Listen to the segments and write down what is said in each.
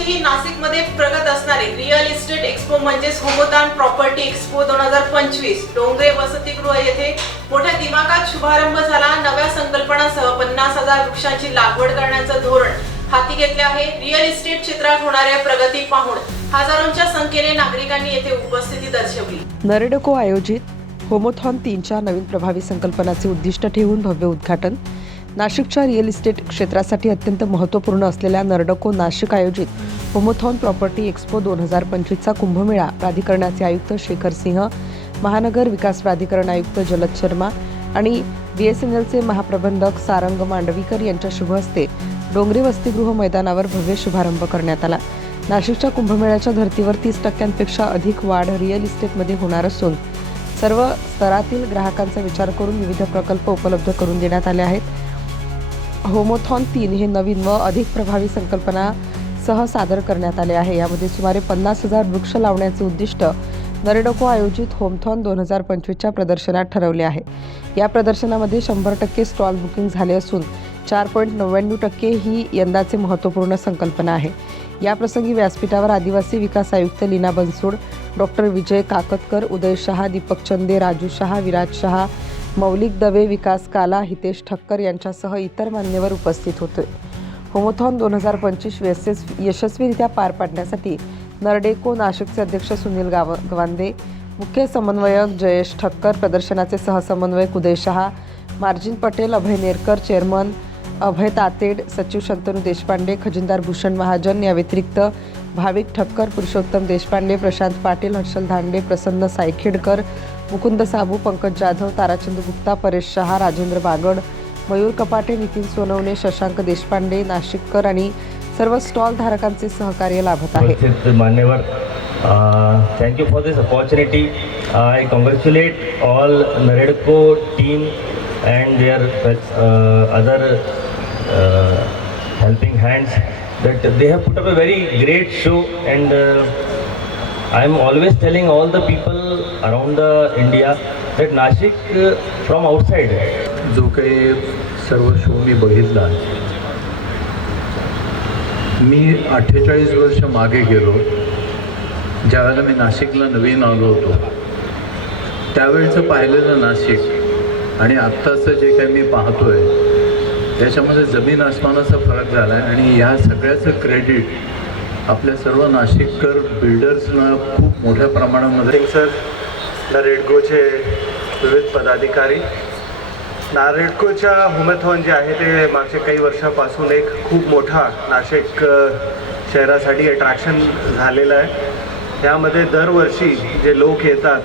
दरवर्षी नाशिकमध्ये प्रगत असणारे रिअल इस्टेट एक्सपो म्हणजेच होमोदान प्रॉपर्टी एक्सपो 2025 डोंगरे वसतिगृह येथे मोठ्या दिमाखात शुभारंभ झाला। नव्या संकल्पनासह 50,000 वृक्षांची लागवड करण्याचं धोरण हाती घेतले आहे। रिअल इस्टेट क्षेत्रात होणाऱ्या प्रगती पाहून हजारोंच्या संख्येने नागरिकांनी येथे उपस्थिती दर्शवली। नरेडको आयोजित होमोथॉन 3च्या नवीन प्रभावी संकल्पनाचे उद्दिष्ट ठेवून भव्य उद्घाटन। नाशिकच्या रिअल इस्टेट क्षेत्रासाठी अत्यंत महत्त्वपूर्ण असलेल्या नरेडको नाशिक आयोजित होमोथॉन प्रॉपर्टी एक्सपो 2025चा कुंभमेळा प्राधिकरणाचे आयुक्त शेखर सिंह, महानगर विकास प्राधिकरण आयुक्त जलद शर्मा आणि BSNLचे महाप्रबंधक सारंग मांडवीकर यांच्या शुभ हस्ते डोंगरे वसतिगृह मैदानावर भव्य शुभारंभ करण्यात आला। नाशिकच्या कुंभमेळ्याच्या धर्तीवर 30% अधिक वाढ रिअल इस्टेटमध्ये होणार असून सर्व स्तरातील ग्राहकांचा विचार करून विविध प्रकल्प उपलब्ध करून देण्यात आले आहेत। होमोथॉन 3 हे नवीन व अधिक प्रभावी संकल्पनासह सादर करण्यात आले आहे। यामध्ये सुमारे 50,000 वृक्ष लावण्याचे उद्दिष्ट नरेडको आयोजित होमथॉन 2025च्या प्रदर्शनात ठरवले आहे। या प्रदर्शनामध्ये 100% स्टॉल बुकिंग झाले असून 4.99% ही यंदाचे महत्त्वपूर्ण संकल्पना आहे। या प्रसंगी व्यासपीठावर आदिवासी विकास आयुक्त लीना बनसोड, डॉक्टर विजय काकतकर, उदय शहा, दीपक चंदे, राजू शहा, विराज शहा, मौलिक दवे, विकास काला, हितेश ठक्कर यांच्यासह इतर मान्यवर उपस्थित होते। होमोथॉन 2025 यशस्वीरित्या पार पाडण्यासाठी नरेडको नाशिकचे अध्यक्ष सुनील गवांदे, मुख्य समन्वयक जयेश ठक्कर, प्रदर्शनाचे सहसमन्वयक उदय शहा, मार्जिन पटेल, अभय नेरकर, चेअरमन अभय तातेड, सचिव शंतनू देशपांडे, खजिनदार भूषण महाजन, या व्यतिरिक्त भाविक ठक्कर, पुरुषोत्तम देशपांडे, प्रशांत पाटील, हर्षल धांडे, प्रसन्न सायखेडकर, मुकुंद साबू, पंकज जाधव, ताराचंद गुप्ता, परेश शहा, राजेंद्र बागड, मयूर कपाटे, नितीन सोनवणे, शशांक देशपांडे, नाशिककर आणि सर्व स्टॉल धारकांचे सहकार्य लाभत आहे। मान्यवर, thank you for this opportunity. I congratulate all NAREDCO team and their other helping hands that they have put up a very great show, and I am always telling all the people around the India that Nashik from outside जो काही सर्व show मी बघितला, मी 48 वर्ष मागे गेलो ज्यावेळेला मी नाशिकला नवीन आलो होतो। त्यावेळेचं पाहिलेलं नाशिक आणि आत्ताचं जे काही मी पाहतोय त्याच्यामध्ये जमीन आसमानाचा फरक झाला आहे। आणि या सगळ्याचं क्रेडिट आपल्या सर्व नाशिककर बिल्डर्सना खूप मोठ्या प्रमाणामध्ये सर, नरेडकोचे विविध पदाधिकारी, नरेडकोच्या होमोथॉन जे आहे ते मागच्या काही वर्षापासून एक खूप मोठा नाशिक शहरासाठी अट्रॅक्शन झालेलं आहे। त्यामध्ये दरवर्षी जे लोक येतात,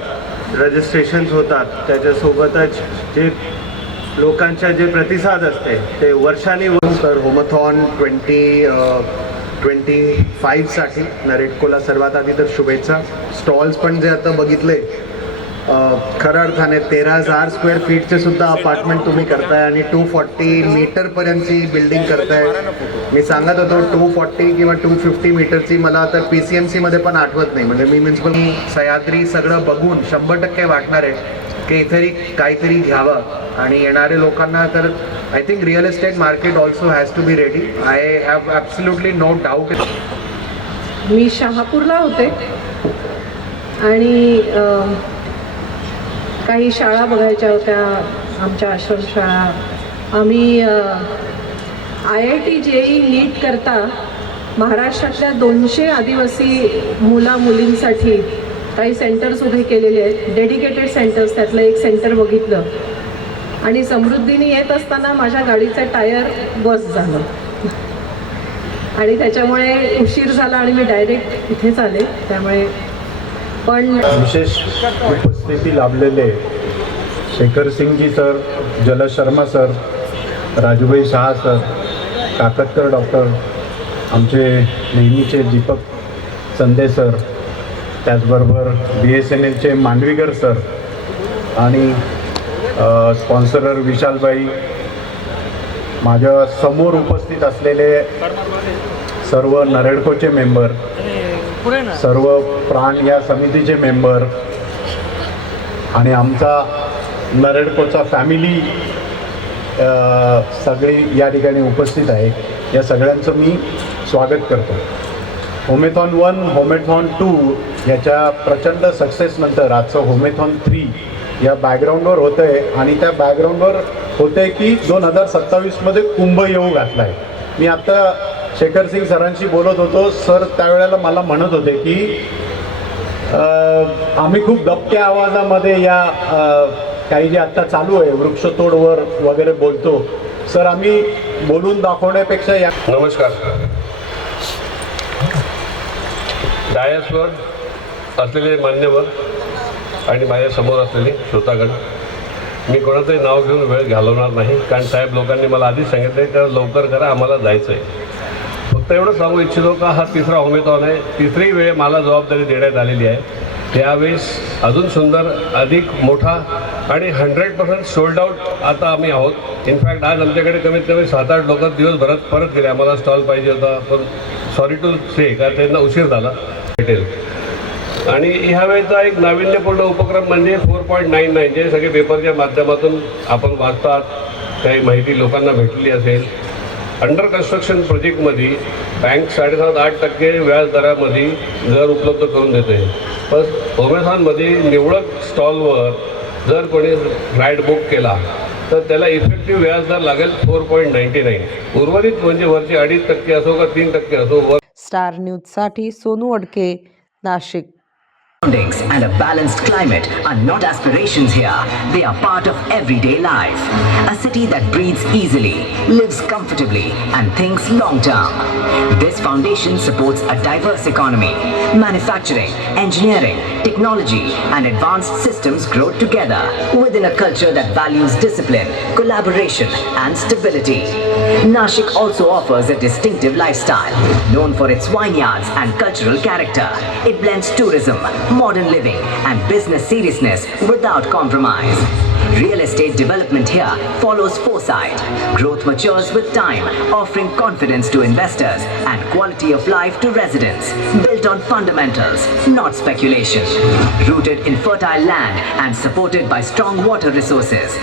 रजिस्ट्रेशन्स होतात, त्याच्यासोबतच जे लोकांच्या जे प्रतिसाद असते ते वर्षांनी तर होमोथॉन 2025साठी नरेडकोला सर्वात आधी तर शुभेच्छा। स्टॉल्स पण जे आता बघितले, खऱ्या अर्थाने 13,000 स्क्वेअर फीटचे सुद्धा अपार्टमेंट तुम्ही करताय आणि 240 मीटरपर्यंतची बिल्डिंग करताय। मी सांगत होतो 240 किंवा 250 मीटरची, मला आता PCMCमध्ये पण आठवत नाही। म्हणजे मी म्युन्सिपल सह्याद्री सगळं बघून 100% वाटणार आहे की इथे काहीतरी घ्यावं आणि येणारे लोकांना तर I think real estate market also has to be ready. I have absolutely no doubt. मी शहापूरला होते आणि काही शाळा बघायच्या होत्या, आमच्या आश्रमशाळा। आम्ही IIT JEE नीट करता महाराष्ट्रातल्या 200 आदिवासी मुलींसाठी काही सेंटर्स उभे केलेले आहेत, डेडिकेटेड सेंटर्स। त्यातलं एक सेंटर बघितलं आणि समृद्धीने येत असताना माझ्या गाडीचं टायर बस झालं आणि त्याच्यामुळे उशीर झाला आणि मी डायरेक्ट इथेच आले। त्यामुळे पण विशेष उपस्थिती लाभलेले Shekhar Singhji sir, Jalad Sharma sir, Rajubhai Shah sir, Kakatkar doctor, आमचे नेहमीचे दीपक चंदे सर, त्याचबरोबर BSNLचे मांडवीकर सर आणि स्पॉन्सरर विशालबाई, माझ्या समोर उपस्थित असलेले सर्व नरेडकोचे मेंबर, सर्व प्राण या समितीचे मेंबर आणि आमचा नरेडकोचा फॅमिली सगळी या ठिकाणी उपस्थित आहे। या सगळ्यांचं मी स्वागत करतो। होमेथॉन 1, होमेथॉन 2 याच्या प्रचंड सक्सेसनंतर आजचं होमेथॉन 3 या बॅकग्राऊंडवर होतं आहे आणि त्या बॅकग्राऊंडवर होतं आहे की 2027मध्ये कुंभयोग घातला आहे. मी आत्ता शेखर सिंग सरांशी बोलत होतो. सर त्यावेळेला मला म्हणत होते की आम्ही खूप दबक्या आवाजामध्ये या काही जे आत्ता चालू आहे वृक्षतोडवर वगैरे बोलतो. सर आम्ही बोलून दाखवण्यापेक्षा या नमस्कार. डायसवर असलेले मान्यवर आणि माझ्यासमोर असलेले श्रोतागण, मी कोणाचंही नाव घेऊन वेळ घालवणार नाही, कारण साहेब लोकांनी मला आधीच सांगितलं आहे तर लवकर करा, आम्हाला जायचं आहे. फक्त एवढं सांगू इच्छितो का हा तिसरा होमेथॉन आहे. तिसरी वेळ मला जबाबदारी देण्यात आलेली आहे. त्यावेळेस अजून सुंदर, अधिक मोठा आणि 100% सोल्ड आउट आता आम्ही आहोत. इनफॅक्ट आज आमच्याकडे कमीत कमी 7-8 लोक दिवसभरात परत गेले. आम्हाला स्टॉल पाहिजे होता, पण सॉरी टू से का त्यांना उशीर झाला भेटेल. आणि ह्यावेळेचा एक नाविन्यपूर्ण उपक्रम म्हणजे 4.99 जे सगळे पेपरच्या माध्यमातून आपण वाचतात, काही माहिती लोकांना भेटली असेल. अंडर कन्स्ट्रक्शन प्रोजेक्टमध्ये बँक 7.5-8% व्याज दरामध्ये घर उपलब्ध करून देते. पण होमेथॉनमध्ये निवडक स्टॉलवर जर कोणी राईड बुक केला तर त्याला इफेक्टिव्ह व्याजदर लागेल 4.99. उर्वरित म्हणजे वरचे 2.5% असो का 3% असो. स्टार न्यूजसाठी Sonu Adke, Nashik. Surroundings and a balanced climate are not aspirations here. They are part of everyday life. A city that breathes easily, lives comfortably, and thinks long term. This foundation supports a diverse economy. Manufacturing, engineering, technology, and advanced systems grow together within a culture that values discipline, collaboration, and stability. Nashik also offers a distinctive lifestyle. Known for its vineyards and cultural character, it blends tourism, modern living, and business seriousness without compromise. Real estate development here follows foresight. Growth matures with time, offering confidence to investors and quality of life to residents. Built on fundamentals, not speculation. Rooted in fertile land and supported by strong water resources.